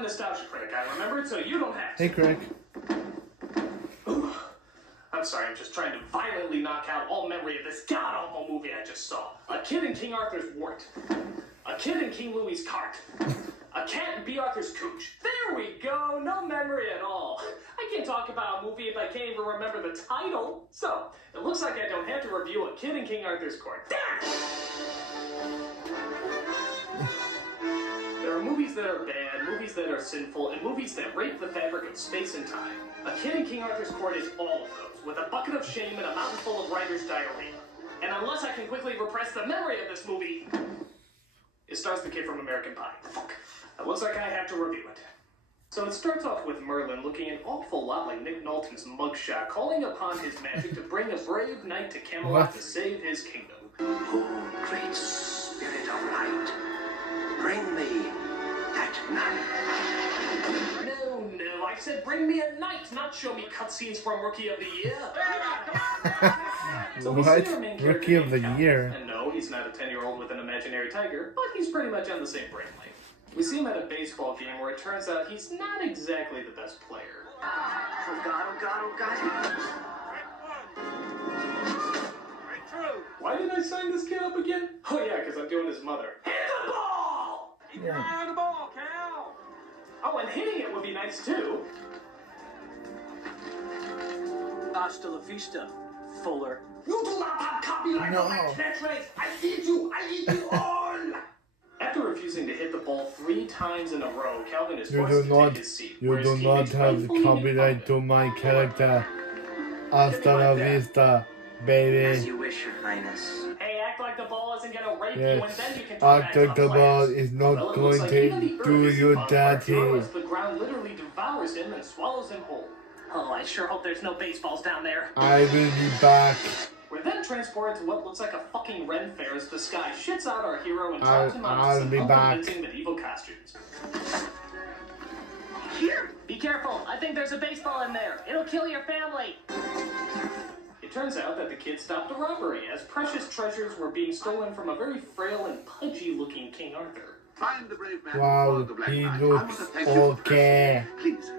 my nostalgia critic. I remembered, so you don't have to. Hey, critic. Ooh. I'm sorry, I'm just trying to violently knock out all memory of this god-awful movie I just saw. A kid in King Arthur's wart. A kid in King Louis's cart. A cat in B. Arthur's cooch. There we go, no memory at all. I can't talk about a movie if I can't even remember the title. So, it looks like I don't have to review A Kid in King Arthur's Court. There are movies that are bad, movies that are sinful, and movies that rape the fabric of space and time. A Kid in King Arthur's Court is all of those, with a bucket of shame and a mountain full of writer's diarrhea. And unless I can quickly repress the memory of this movie, it stars the kid from American Pie. Fuck. It looks like I have to review it. So it starts off with Merlin looking an awful lot like Nick Nolte's mugshot, calling upon his magic to bring a brave knight to Camelot to save his kingdom. Oh, great spirit of light, bring me that knight. No, I said bring me a knight, not show me cutscenes from Rookie of the Year. So what? Rookie of the Year? And no, he's not a 10-year-old with an imaginary tiger, but he's pretty much on the same brainwave. We see him at a baseball game where it turns out he's not exactly the best player. Oh God, oh God, oh God. Why did I sign this kid up again? Oh yeah, because I'm doing his mother. Hit the ball! Hit the ball, Cal! Oh, and hitting it would be nice too. Hasta la vista, Fuller. You do not have copyright on my catchphrase. I need you all. After refusing to hit the ball 3 times in a row, Calvin is forced to take his seat. You do not have the copyright to my character. Hasta la vista, baby. As you wish, Your Highness. Hey, act like the ball isn't gonna rape you, and then you can act like the ball is not going to do you dirty. The ground literally devours him and swallows him whole. Oh, I sure hope there's no baseballs down there. I will be back. We're then transported to what looks like a fucking Ren fair as the sky shits out our hero and drops him onto some unconvincing medieval costumes. Here! Be careful, I think there's a baseball in there. It'll kill your family. It turns out that the kid stopped a robbery as precious treasures were being stolen from a very frail and pudgy looking King Arthur. Find the brave man. Wow, he looks okay. Please.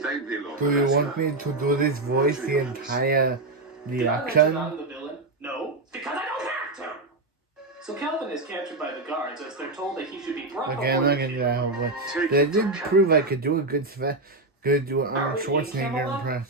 Thank the Lord. Do you want me to do this voice the entire reaction? I'm the villain? No, because I don't have to. So Calvin is captured by the guards as they're told that he should be brought Okay, I'm not gonna do that whole voice. They did prove I could do a good Arnold Schwarzenegger impression.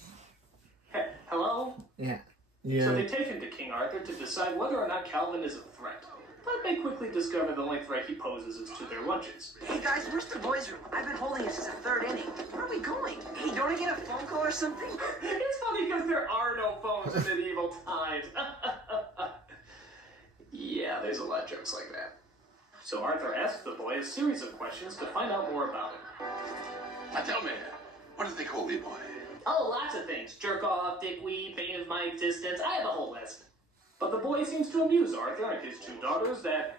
Hello? Yeah. So they take him to King Arthur to decide whether or not Calvin is a threat. But they quickly discover the only threat he poses is to their lunches. Hey guys, where's the boys' room? I've been holding it since the 3rd inning. Where are we going? Hey, don't I get a phone call or something? It's funny because there are no phones in medieval times. Yeah, there's a lot of jokes like that. So Arthur asks the boy a series of questions to find out more about him. Now tell me, what do they call you, boy? Oh, lots of things. Jerk off, dickweed, bane of my existence. I have a whole list. But the boy seems to amuse Arthur and his 2 daughters that...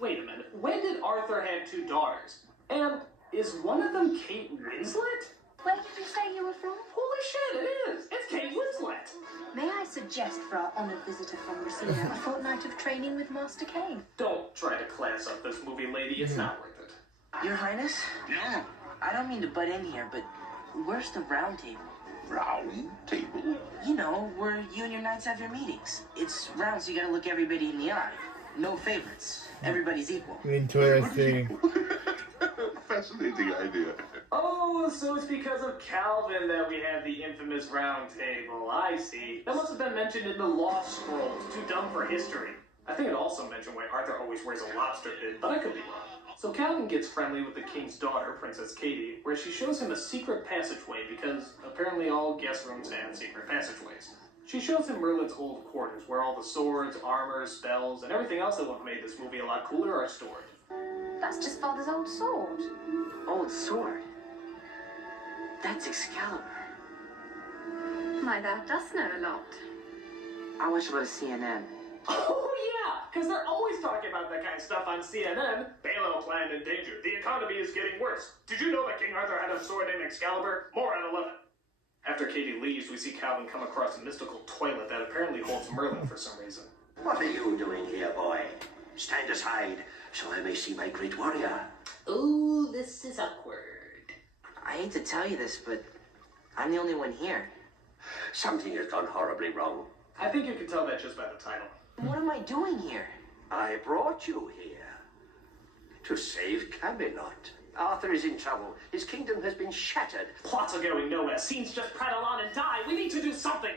Wait a minute. When did Arthur have 2 daughters? And is one of them Kate Winslet? Where did you say you were from? Holy shit, it is! It's Kate Winslet! May I suggest for our honoured visitor from Rosina a fortnight of training with Master Kane? Don't try to class up this movie, lady. It's not worth it. Your Highness? Yeah. I don't mean to butt in here, but where's the round table? Round table? You know, where you and your knights have your meetings. It's round, so you gotta look everybody in the eye. No favorites. Everybody's equal. Interesting. Fascinating idea. Oh, so it's because of Calvin that we have the infamous round table. I see. That must have been mentioned in the Lost Scrolls. Too dumb for history. I think it also mentioned why Arthur always wears a lobster bib, but I could be wrong. So Calvin gets friendly with the king's daughter, Princess Katie, where she shows him a secret passageway because apparently all guest rooms have secret passageways. She shows him Merlin's old quarters, where all the swords, armor, spells, and everything else that would have made this movie a lot cooler are stored. That's just Father's old sword. Old sword? That's Excalibur. My, that does know a lot. I watch a lot of CNN. Oh yeah, because they're always talking about that kind of stuff on CNN. Balo planned in danger. The economy is getting worse. Did you know that King Arthur had a sword named Excalibur? More at 11. After Katie leaves, we see Calvin come across a mystical toilet that apparently holds Merlin for some reason. What are you doing here, boy? Stand aside, so I may see my great warrior. Oh, this is awkward. I hate to tell you this, but I'm the only one here. Something has gone horribly wrong. I think you can tell that just by the title. What am I doing here? I brought you here to save Camelot. Arthur is in trouble. His kingdom has been shattered. Plots are going nowhere. Scenes just prattle on and die. We need to do something.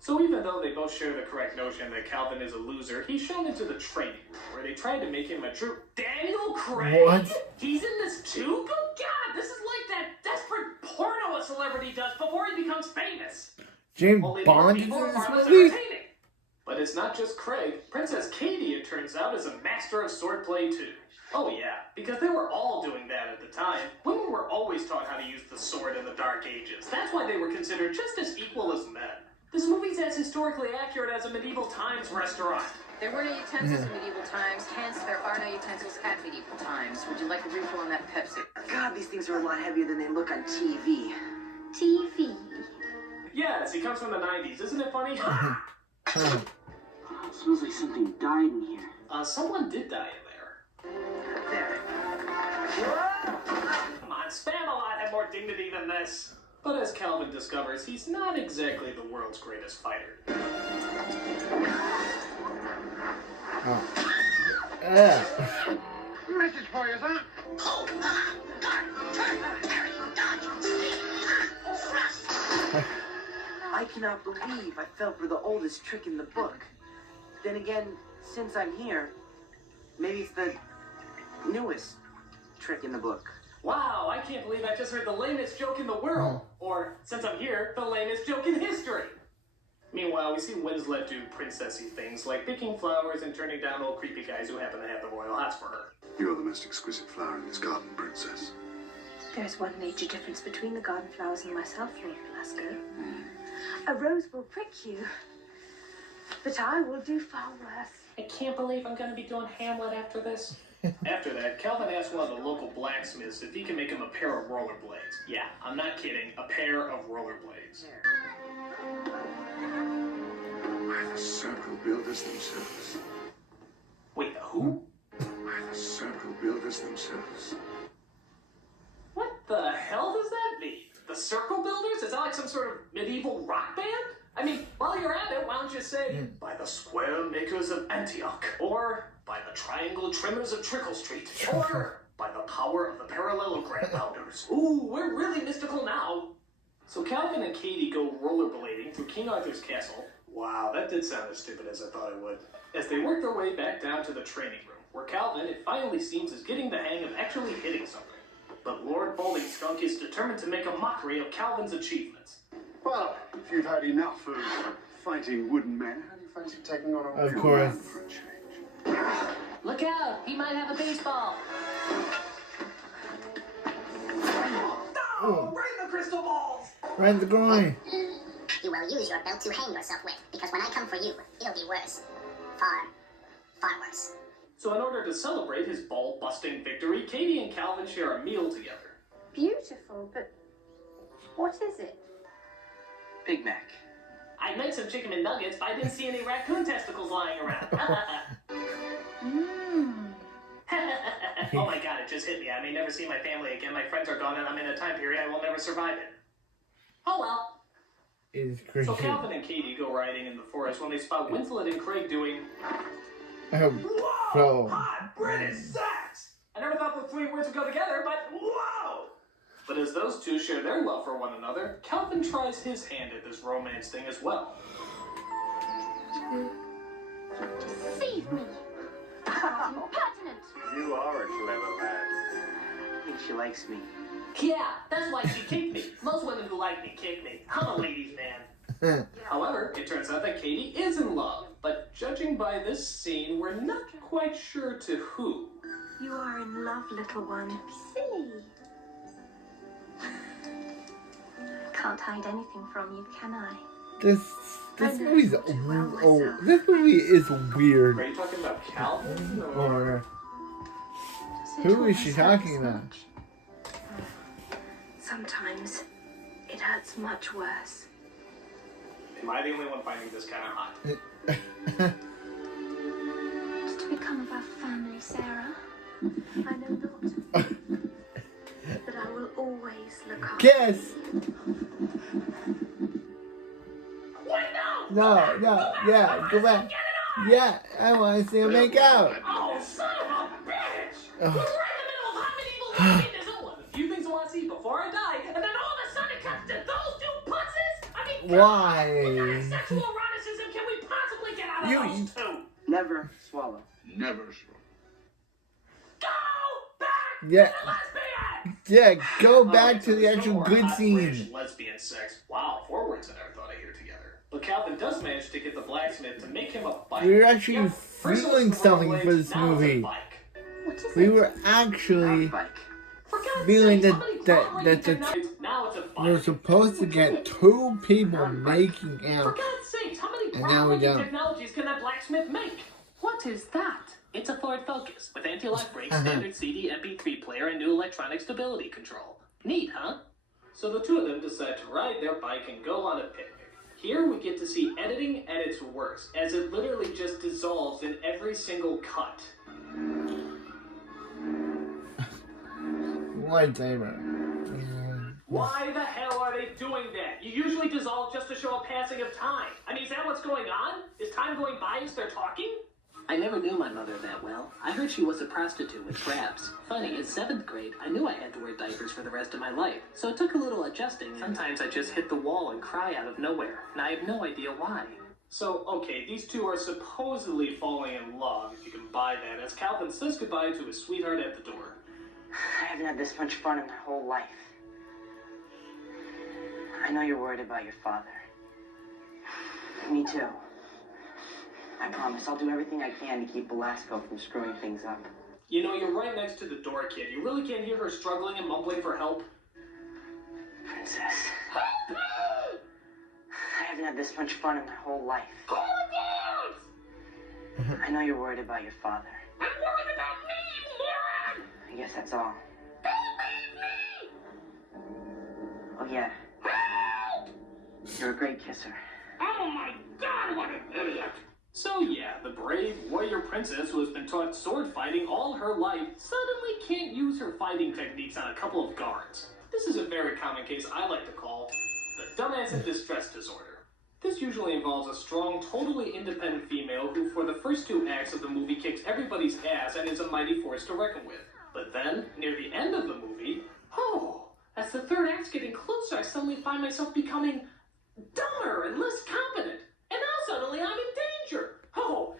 So even though they both share the correct notion that Calvin is a loser, he's shown into the training room where they tried to make him a true Daniel Craig. What? He's in this too? Good God, this is like that desperate porno a celebrity does before he becomes famous. James Only Bond is more in people this are less movie? entertaining. But it's not just Craig. Princess Katie, it turns out, is a master of swordplay too. Oh yeah, because they were all doing that at the time. Women were always taught how to use the sword in the Dark Ages. That's why they were considered just as equal as men. This movie's as historically accurate as a medieval times restaurant. There were no utensils in medieval times, hence there are no utensils at medieval times. Would you like a refill on that Pepsi? God, these things are a lot heavier than they look on TV. TV. Yes, he comes from the 90s. Isn't it funny? It smells like something died in here. Someone did die in there. There. Come on, Spamalot had more dignity than this. But as Calvin discovers, he's not exactly the world's greatest fighter. Message for you, sir. I cannot believe I fell for the oldest trick in the book. Then again, since I'm here, maybe it's the newest trick in the book. Wow, I can't believe I just heard the lamest joke in the world. Or, since I'm here, the lamest joke in history. Meanwhile, we see Winslet do princessy things like picking flowers and turning down old creepy guys who happen to have the royal hots for her. You're the most exquisite flower in this garden, princess. There's one major difference between the garden flowers and myself, Lord Glasgow. A rose will prick you, but I will do far worse. I can't believe I'm gonna be doing Hamlet after this. After that, Calvin asks one of the local blacksmiths if he can make him a pair of rollerblades. Yeah, I'm not kidding, a pair of rollerblades. Why the circle builders themselves? Wait, the who? Why the circle builders themselves? What the hell does that mean? The Circle Builders? Is that like some sort of medieval rock band? I mean, while you're at it, why don't you say, by the Square Makers of Antioch, or by the Triangle Trimmers of Trickle Street, or by the power of the Parallelogram Pounders. Ooh, we're really mystical now. So Calvin and Katie go rollerblading through King Arthur's castle. Wow, that did sound as stupid as I thought it would. As they work their way back down to the training room, where Calvin, it finally seems, is getting the hang of actually hitting something. But Lord Balding Skunk is determined to make a mockery of Calvin's achievements. Well, if you've had enough of fighting wooden men, how do you fancy taking on a Of real course. man for a change? Look out! He might have a baseball. No! Right in the crystal balls! Right in the groin. You will use your belt to hang yourself with, because when I come for you, it'll be worse. Far, far worse. So in order to celebrate his ball-busting victory, Katie and Calvin share a meal together. Beautiful, but what is it? Big Mac. I'd make some chicken and nuggets, but I didn't see any raccoon testicles lying around. Oh my god, it just hit me. I may never see my family again. My friends are gone, and I'm in a time period I will never survive it. Oh well. It is crazy. So Calvin and Katie go riding in the forest when they spot Winslet and Craig doing... Oh, Whoa! Hot British sex! I never thought the three words would go together, but whoa! But as those two share their love for one another, Calvin tries his hand at this romance thing as well. Deceive me. Impertinent. You are a clever lad. I think she likes me. Yeah, that's why she kicked me. Most women who like me kick me. I'm a ladies' man. However, it turns out that Katie is in love, but judging by this scene, we're not quite sure to who. You are in love, little one. Don't be silly. Can't hide anything from you, can I? This movie's this movie is weird. Are you talking about Calvin? Or Does it who is she always hurt talking as about? much? Sometimes it hurts much worse. Am I the only one finding this kind of hot? What's to become of our family, Sarah? I know not. But I will always look after Kiss! Wait, No, yeah, go back. Yeah, I want to see them make out. Oh, son of a bitch! Oh. We're right in the middle of high medieval London. There's only a few things I want to see before I die, and then all of a sudden it cuts to those two putzes? I mean, Why? what kind of sexual eroticism can we possibly get out of those two? Never swallow. Never swallow. Go back Yeah. to the lesbian! Yeah, go back to the There's no actual more good hot scene. British lesbian sex. Wow, 4 words I never thought I'd hear together. But Calvin does manage to get the blacksmith to make him a bike. We were actually Yep, first it was feeling the something rollerblades, for this now it's a movie. bike. What is We it? were actually Bike. For God's feeling sake, that somebody that groundbreaking that the technology- now it's a bike. we were supposed to get 2 people making For out. God's sakes, how many And now we groundbreaking don't. technologies can that blacksmith make? What is that? It's a Ford Focus with anti-lock brakes, standard CD MP3 player, and new electronic stability control. Neat, huh? So the two of them decide to ride their bike and go on a picnic. Here we get to see editing at its worst, as it literally just dissolves in every single cut. Lightsaber. Why the hell are they doing that? You usually dissolve just to show a passing of time. I mean, is that what's going on? Is time going by as they're talking? I never knew my mother that well. I heard she was a prostitute with traps. Funny, in 7th grade, I knew I had to wear diapers for the rest of my life. So it took a little adjusting. Sometimes I just hit the wall and cry out of nowhere, and I have no idea why. So, okay, these two are supposedly falling in love, if you can buy that, as Calvin says goodbye to his sweetheart at the door. I haven't had this much fun in my whole life. I know you're worried about your father. Me too. I promise I'll do everything I can to keep Velasco from screwing things up. You know, you're right next to the door, kid. You really can't hear her struggling and mumbling for help? Princess. I haven't had this much fun in my whole life. I know you're worried about your father. I'm worried about me, moron! I guess that's all. Oh yeah. You're a great kisser. Oh my god, what an idiot! So yeah, the brave warrior princess who has been taught sword fighting all her life suddenly can't use her fighting techniques on a couple of guards. This is a very common case I like to call the dumbass in distress disorder. This usually involves a strong, totally independent female who for the first 2 acts of the movie kicks everybody's ass and is a mighty force to reckon with. But then, near the end of the movie, as the 3rd act's getting closer, I suddenly find myself becoming dumber and less competent. And now suddenly I'm in danger.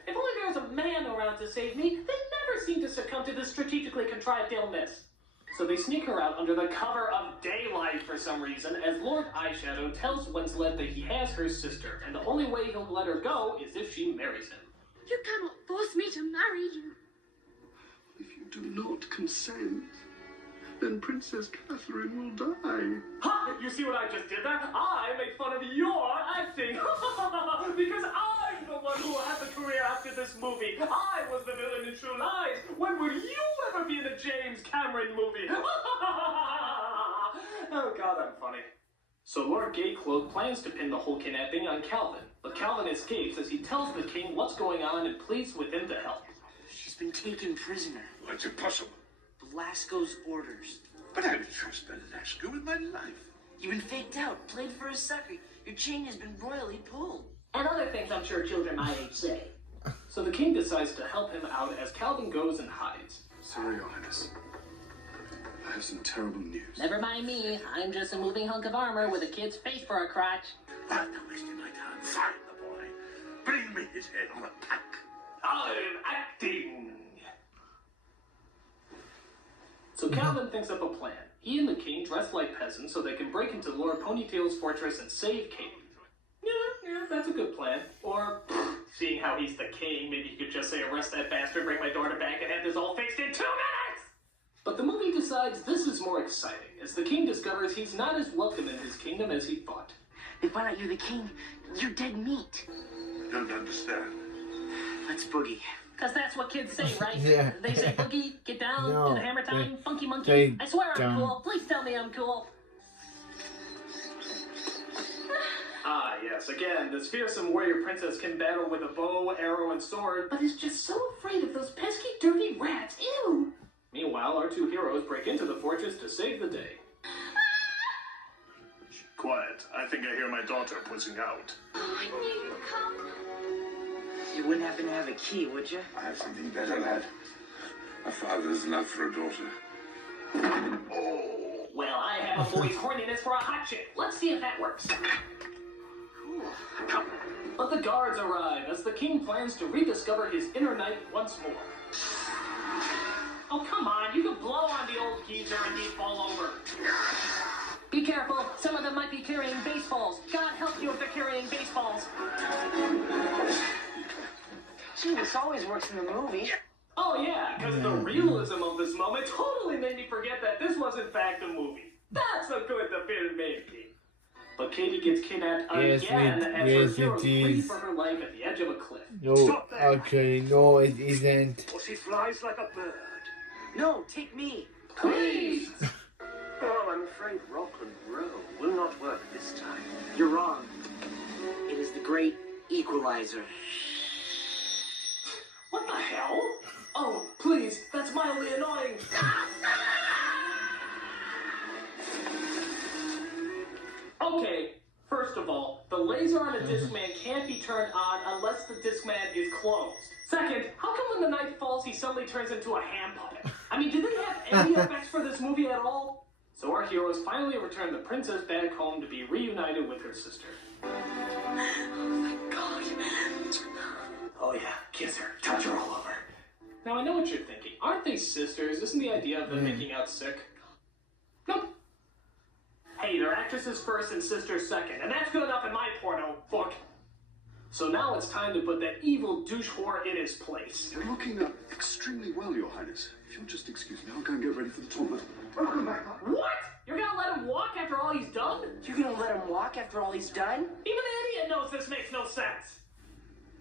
If only there was a man around to save me, they never seem to succumb to this strategically contrived illness. So they sneak her out under the cover of daylight for some reason, as Lord Eyeshadow tells Winslet that he has her sister, and the only way he'll let her go is if she marries him. You cannot force me to marry you. If you do not consent, then Princess Catherine will die. Ha! You see what I just did there? I made fun of your acting! Because I'm the one who will have the career after this movie! I was the villain in True Lies! When will you ever be in a James Cameron movie? Oh god, I'm funny. So Lord Gaycloak plans to pin the whole kidnapping on Calvin, but Calvin escapes as he tells the king what's going on and pleads with him to help. She's been taken prisoner. That's impossible. Velasco's orders. But I would trust Velasco with my life. You've been faked out, played for a sucker. Your chain has been royally pulled. And other things I'm sure children my age say. So the king decides to help him out as Calvin goes and hides. Sorry, Your Highness. I have some terrible news. Never mind me, I'm just a moving hunk of armor with a kid's face for a crotch. Without wasting my time, find the boy. Bring me his head on a pack. I'm acting! So Calvin thinks up a plan. He and the king dress like peasants so they can break into Lord Ponytail's fortress and save Katie. Yeah, that's a good plan. Or, seeing how he's the king, maybe he could just say, arrest that bastard, bring my daughter back, and have this all fixed in 2 minutes! But the movie decides this is more exciting, as the king discovers he's not as welcome in his kingdom as he thought. They find out you're the king. You're dead meat. Don't understand. Let's boogie. Cause that's what kids say, right? Yeah. They say boogie, get down, No, and hammer time, funky monkey. they I swear I'm don't. cool. Please tell me I'm cool. Ah, yes, again, this fearsome warrior princess can battle with a bow, arrow, and sword, but is just so afraid of those pesky, dirty rats. Ew! Meanwhile, our two heroes break into the fortress to save the day. Quiet. I think I hear my daughter pushing out. Oh, I knew you'd come. You wouldn't happen to have a key, would you? I have something better, lad. A father's love for a daughter. Oh. Well, I have a boy's horniness for a hot chick. Let's see if that works. Come. But the guards arrive as the king plans to rediscover his inner knight once more. Oh, come on. You can blow on the old geezer and he'd fall over. Be careful. Some of them might be carrying baseballs. God help you if they're carrying baseballs. Gee, this always works in the movie. Oh, yeah, because the realism of this moment totally made me forget that this was, in fact, a movie. That's how good the film made me. But Katie gets kidnapped again as her hero flees for her life at the edge of a cliff. No, okay, no, it isn't. Or she flies like a bird. No, take me. Please! Oh, I'm afraid rock and roll will not work this time. You're wrong. It is the great equalizer. What the hell? Oh, please, that's mildly annoying. Okay, first of all, the laser on a Discman can't be turned on unless the Discman is closed. Second, how come when the knight falls he suddenly turns into a hand puppet? I mean, did they have any effects for this movie at all? So our heroes finally return the princess back home to be reunited with her sister. Oh, thank God. Oh yeah, kiss her, touch her all over. Now I know what you're thinking. Aren't they sisters? Isn't the idea of them making out sick? Nope. Hey, they're actresses first and sisters second, and that's good enough in my porno book. So now it's time to put that evil douche whore in his place. You're looking extremely well, Your Highness. If you'll just excuse me, I'll go and get ready for the tournament. Welcome back. What? You're gonna let him walk after all he's done? You're gonna let him walk after all he's done? Even the idiot knows this makes no sense.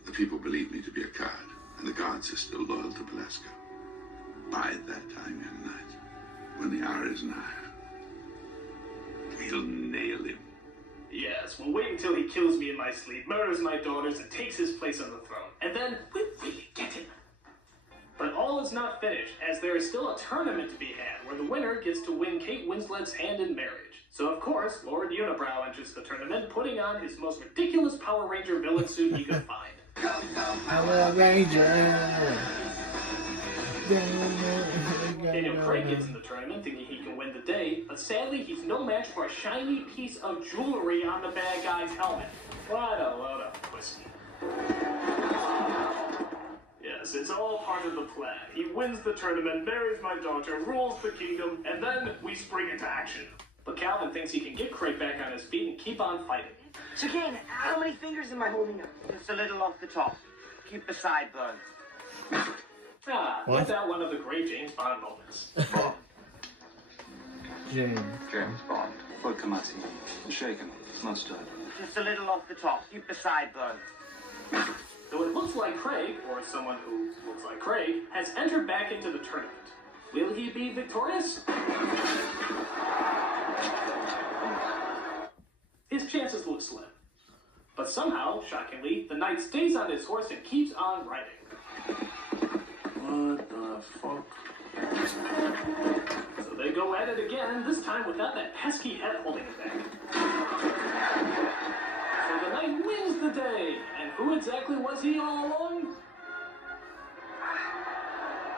The people believe me to be a coward, and the guards are still loyal to Belasco. Bide that time, young knight. When the hour is nigh, we'll nail him. Yes, we'll wait until he kills me in my sleep, murders my daughters, and takes his place on the throne. And then we'll really get him. But all is not finished, as there is still a tournament to be had, where the winner gets to win Kate Winslet's hand in marriage. So of course, Lord Unibrow enters the tournament, putting on his most ridiculous Power Ranger villain suit he could find. Power Ranger. Daniel Craig gets in the tournament thinking he can win the day, but sadly he's no match for a shiny piece of jewelry on the bad guy's helmet. What a load of pussy. Yes, it's all part of the plan. He wins the tournament, marries my daughter, rules the kingdom, and then we spring into action. But Calvin thinks he can get Craig back on his feet and keep on fighting. So, Kane, how many fingers am I holding up? Just a little off the top. Keep the sideburns. Ah, What? without one of the great James Bond moments. James. James Bond. Vodka-mati. Shaken. Not stirred. Just a little off the top. Keep the sideburns. Though it looks like Craig, or someone who looks like Craig, has entered back into the tournament. Will he be victorious? His chances look slim. But somehow, shockingly, the knight stays on his horse and keeps on riding. What the fuck? So they go at it again, this time without that pesky head holding it back. So the knight wins the day, and who exactly was he all along?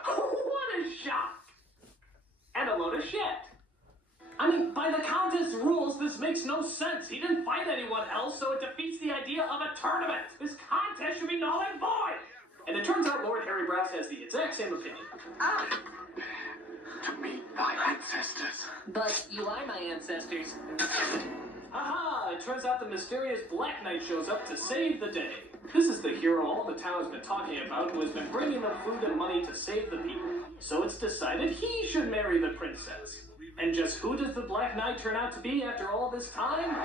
What a shock! And a load of shit. I mean, by the contest rules, this makes no sense. He didn't fight anyone else, so it defeats the idea of a tournament. This contest should be null and void. And it turns out Lord Harry Browse has the exact same opinion. To meet my ancestors. But you are my ancestors. Aha! It turns out the mysterious Black Knight shows up to save the day. This is the hero all the town has been talking about, who has been bringing them food and money to save the people. So it's decided he should marry the princess. And just who does the Black Knight turn out to be after all this time?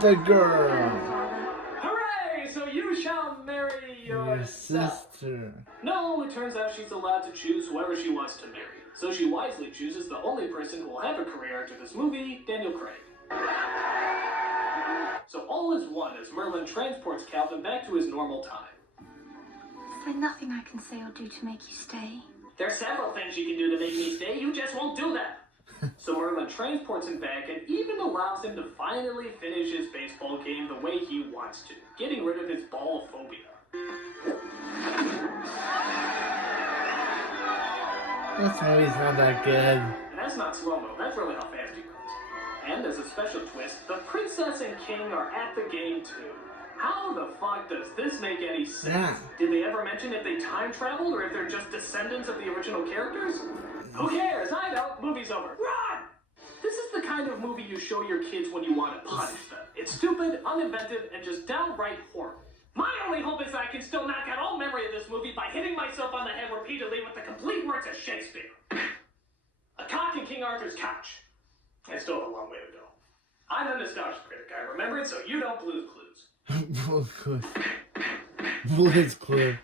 The girl. Hooray! So you shall marry Your sister. No, it turns out she's allowed to choose whoever she wants to marry. So she wisely chooses the only person who will have a career after this movie, Daniel Craig. So all is one as Merlin transports Calvin back to his normal time. Is there nothing I can say or do to make you stay? There's several things you can do to make me stay, you just won't do them. So Merlin transports him back and even allows him to finally finish his baseball game the way he wants to, getting rid of his ball phobia. This movie's not that good. And that's not slow-mo, that's really how fast he goes. And as a special twist, the princess and king are at the game too. How the fuck does this make any sense? Yeah. Did they ever mention if they time traveled or if they're just descendants of the original characters? Who cares? I know. Movie's over. Run! This is the kind of movie you show your kids when you want to punish them. It's stupid, uninventive, and just downright horrible. My only hope is that I can still knock out all memory of this movie by hitting myself on the head repeatedly with the complete words of Shakespeare. A cock in King Arthur's couch. I still have a long way to go. I'm a nostalgia critic. I remember it so you don't lose clues. Blue's Clues.